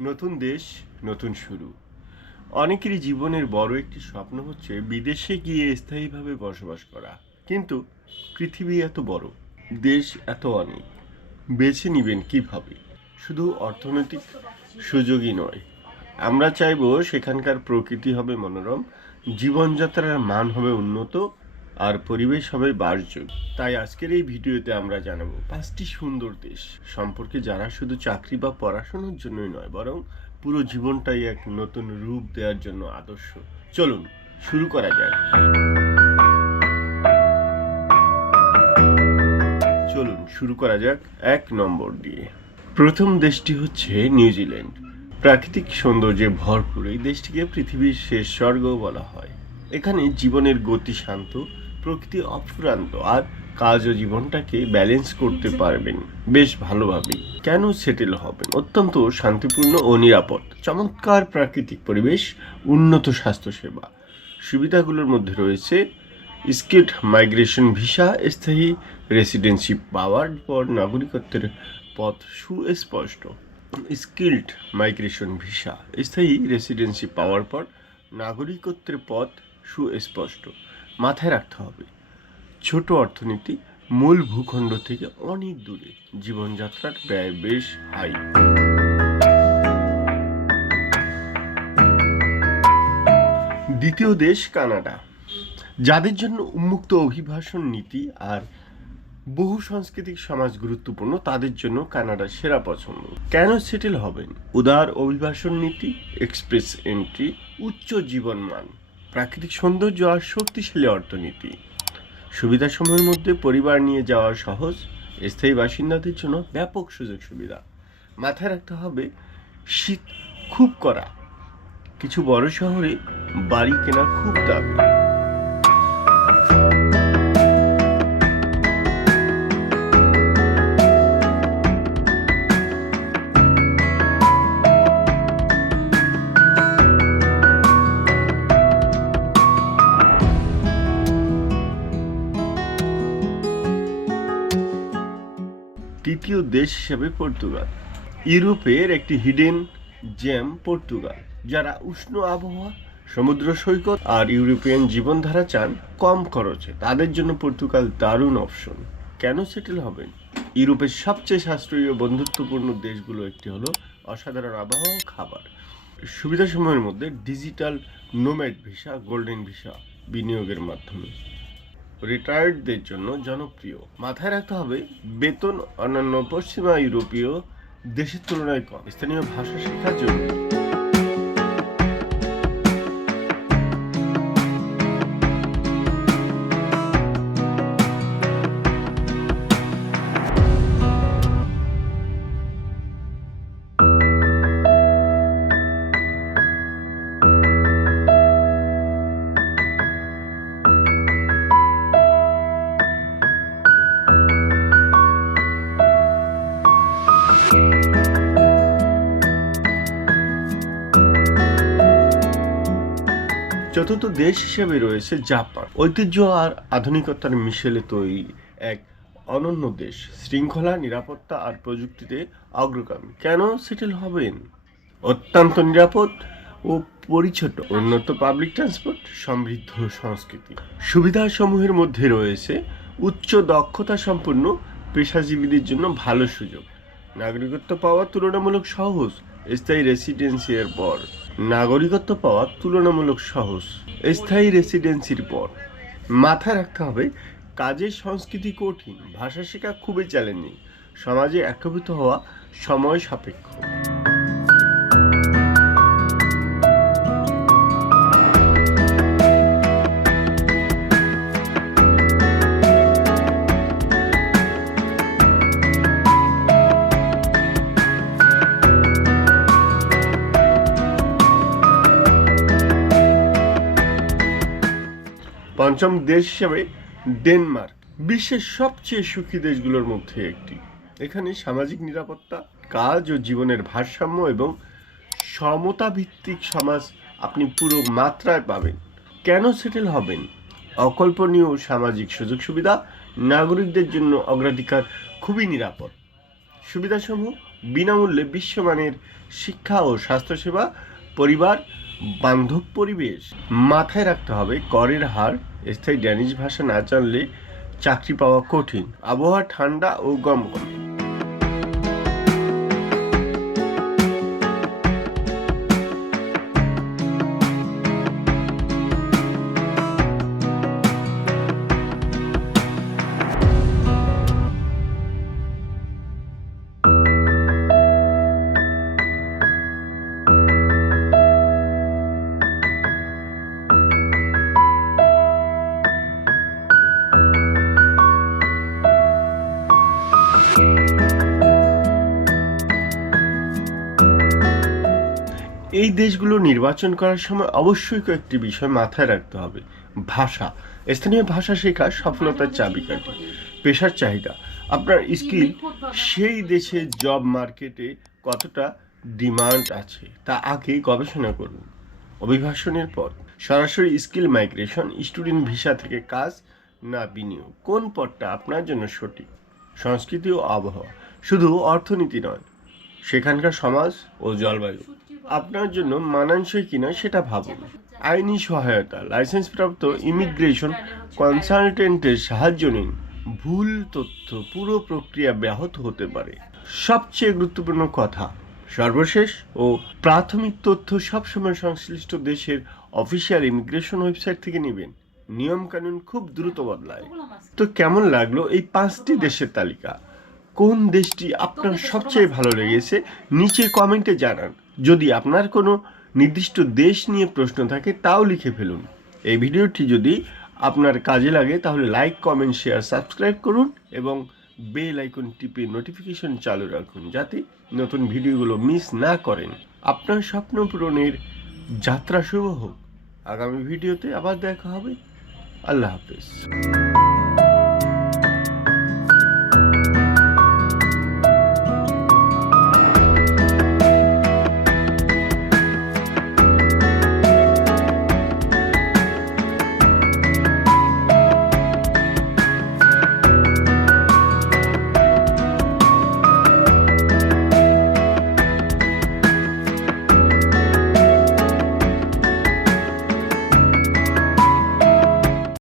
নতুন দেশ, নতুন শুরু। অনেকেরই জীবনের বড় একটি স্বপ্ন হচ্ছে বিদেশে গিয়ে স্থায়ীভাবে বসবাস করা। কিন্তু পৃথিবী এত বড়, দেশ এত অনেক, বেছে নেবেন কীভাবে? শুধু অর্থনৈতিক সুযোগই নয়। আমরা চাইব সেখানকার প্রকৃতি হবে মনোরম, জীবনযাত্রার মান হবে উন্নত আর পরিবেশ হবে বাসযোগ্য তাই আজকের এই ভিডিওতে আমরা জানাব পাঁচটি সুন্দর দেশ। সম্পর্কে যারা শুধু চাকরি বা পড়াশোনার জন্যই নয়, বরং পুরো জীবনটাই এক নতুন রূপ দেওয়ার জন্য আদর্শ। চলুন, শুরু করা যায় চলুন, শুরু করা যাক এক নম্বর দিয়ে। প্রথম দেশটি হচ্ছে নিউজিল্যান্ড প্রাকৃতিক সৌন্দর্যে ভরপুর এই দেশটিকে পৃথিবীর শেষ স্বর্গ বলা হয়। এখানে জীবনের গতি শান্ত প্রকৃতি অফুরান্ত আর কাজ ও জীবনটাকে ব্যালেন্স করতে পারবেন। বেশ ভালোভাবেই। কেন সেটেল হবেন? অত্যন্ত শান্তিপূর্ণ ও নিরাপদ। চমৎকার প্রাকৃতিক পরিবেশ, উন্নত স্বাস্থ্যসেবা। সুবিধাগুলোর মধ্যে রয়েছে স্কিড মাইগ্রেশন ভিসা স্থায়ী রেসিডেন্সি পাওয়ার পর নাগরিকত্বের পথ সুস্পষ্ট। স্কিল্ড মাইগ্রেশন ভিসা স্থায়ী রেসিডেন্সি পাওয়ার পর নাগরিকত্বের পথ সুস্পষ্ট। মাথায় রাখতে হবে। ছোট অর্থনীতি মূল ভূখণ্ড থেকে অনেক দূরে। জীবনযাত্রার ব্যয় বেশ হাই। দ্বিতীয় দেশ কানাডা। যাদের জন্য উন্মুক্ত অভিবাসন নীতি আর বহু সাংস্কৃতিক সমাজ গুরুত্বপূর্ণ, তাদের জন্য কানাডা সেরা পছন্দ। কেন সেটেল হবেন? উদার অভিবাসন নীতি, এক্সপ্রেস এন্ট্রি, উচ্চ জীবনমান। প্রাকৃতিক সৌন্দর্য আর শক্তিশালী অর্থনীতি। সুবিধাসমূহের মধ্যে পরিবার নিয়ে যাওয়া সহজ, স্থায়ী বাসিন্দাদের জন্য ব্যাপক সুযোগ সুবিধা। মাথায় রাখতে হবে, শীত খুব করা কিছু বড় শহরে বাড়ি কেনা খুব দামি তৃতীয় দেশ হিসেবে পর্তুগাল। ইউরোপের একটি হিডেন জেম পর্তুগাল, যারা উষ্ণ আবহাওয়া, সমুদ্র সৈকত আর ইউরোপিয়ান জীবনধারা চান কম খরচে। তাদের জন্য পর্তুগাল দারুণ অপশন কেন সেটেল হবেন ইউরোপের সবচেয়ে সাশ্রয়ী ও বন্ধুত্বপূর্ণ দেশগুলো একটি হলো অসাধারণ আবহাওয়া খাবার। সুবিধাসমূহের মধ্যে digital nomad visa golden visa বিনিয়োগের মাধ্যমে। রিটায়ার্ডদের জন্য জনপ্রিয়। মাথায় রাখতে হবে, বেতন অন্যান্য পশ্চিমা ইউরোপীয় দেশের তুলনায় কম। স্থানীয় ভাষা শেখার জন্য। চতুর্থ দেশ হিসেবে রয়েছে জাপান। ঐতিহ্য আর আধুনিকতার মিশেলে তৈরি এক অনন্য দেশ। শৃঙ্খলা, নিরাপত্তা আর প্রযুক্তিতে অগ্রগামী। কেন সেটেল হবেন? অত্যন্ত নিরাপদ ও পরিচ্ছন্ন। উন্নত পাবলিক ট্রান্সপোর্ট সমৃদ্ধ সংস্কৃতি। সুবিধাসমূহের মধ্যে রয়েছে উচ্চ দক্ষতা সম্পন্ন পেশাজীবীদের জন্য ভালো সুযোগ। নাগরিকত্ব পাওয়া তুলনামূলক সহজ। স্থায়ী রেসিডেন্সির পর নাগরিকত্ব পাওয়া তুলনামূলক সহজ। স্থায়ী রেসিডেন্সির পর। মাথায় রাখতে হবে কাজের সংস্কৃতি কঠিন, ভাষা শেখা খুবই চ্যালেঞ্জিং সমাজে একভূত হওয়া সময় সাপেক্ষ। পঞ্চম দেশ হিসাবে ডেনমার্ক, বিশ্বের সবচেয়ে সুখী দেশগুলোর মধ্যে একটি। এখানে সামাজিক নিরাপত্তা, কাজ ও জীবনের ভারসাম্য এবং সমতা ভিত্তিক সমাজ আপনি পুরো মাত্রায় পাবেন। কেন সেটেল হবেন? অকল্পনীয় সামাজিক সুযোগ সুবিধা নাগরিকদের জন্য অগ্রাধিকার খুবই নিরাপদ। সুবিধাসমূহ বিনামূল্যে বিশ্বমানের শিক্ষা ও স্বাস্থ্যসেবা, পরিবার বান্ধব পরিবেশ। মাথায় রাখতে হবে, করের হার, স্থায়ী ড্যানিশ ভাষা না জানলে চাকরি পাওয়া কঠিন। আবহাওয়া ঠান্ডা ও গমগমে এই দেশগুলো নির্বাচন করার সময় অবশ্যই কয়েকটি বিষয় মাথায় রাখতে হবে। ভাষা। স্থানীয় ভাষা শেখা সফলতার চাবিকাঠি। পেশার চাহিদা। আপনার স্কিল সেই দেশে জব মার্কেটে কতটা ডিমান্ড আছে, তা আগে গবেষণা করুন। অভিভাষণের পর সরাসরি স্কিল মাইগ্রেশন স্টুডেন্ট ভিসা থেকে কাজ না বিনিয়োগ। কোন পথটা আপনার জন্য সঠিক? সংস্কৃতি ও আবহাওয়া। শুধু অর্থনীতি নয়, সেখানকার সমাজ ও জলবায়ু। আপনার জন্য মানানসই কিনা সেটা ভাবুন। আইনি সহায়তা, লাইসেন্সপ্রাপ্ত ইমিগ্রেশন কনসালটেন্টের সাহায্য নিন। ভুল তথ্য, পুরো প্রক্রিয়া ব্যাহত হতে পারে। সবচেয়ে গুরুত্বপূর্ণ কথা, সর্বশেষ ও প্রাথমিক তথ্য সবসময় সংশ্লিষ্ট দেশের অফিসিয়াল ইমিগ্রেশন ওয়েবসাইট থেকে নেবেন। নিয়মকানুন খুব দ্রুত বদলায়। তো কেমন লাগল এই পাঁচটি দেশের তালিকা? কোন দেশটি আপনার সবচেয়ে ভালো লেগেছে নিচে কমেন্টে জানান। যদি আপনার কোনো নির্দিষ্ট দেশ নিয়ে প্রশ্ন থাকে তাও লিখে ফেলুন। এই ভিডিওটি যদি আপনার কাজে লাগে তাহলে লাইক কমেন্ট শেয়ার সাবস্ক্রাইব করুন এবং বেল আইকন টিপে নোটিফিকেশন চালু রাখুন যাতে নতুন ভিডিওগুলো মিস না করেন। আপনার স্বপ্ন পূরণের যাত্রা শুভ হোক। আগামী ভিডিওতে আবার দেখা হবে। আল্লাহ হাফেজ।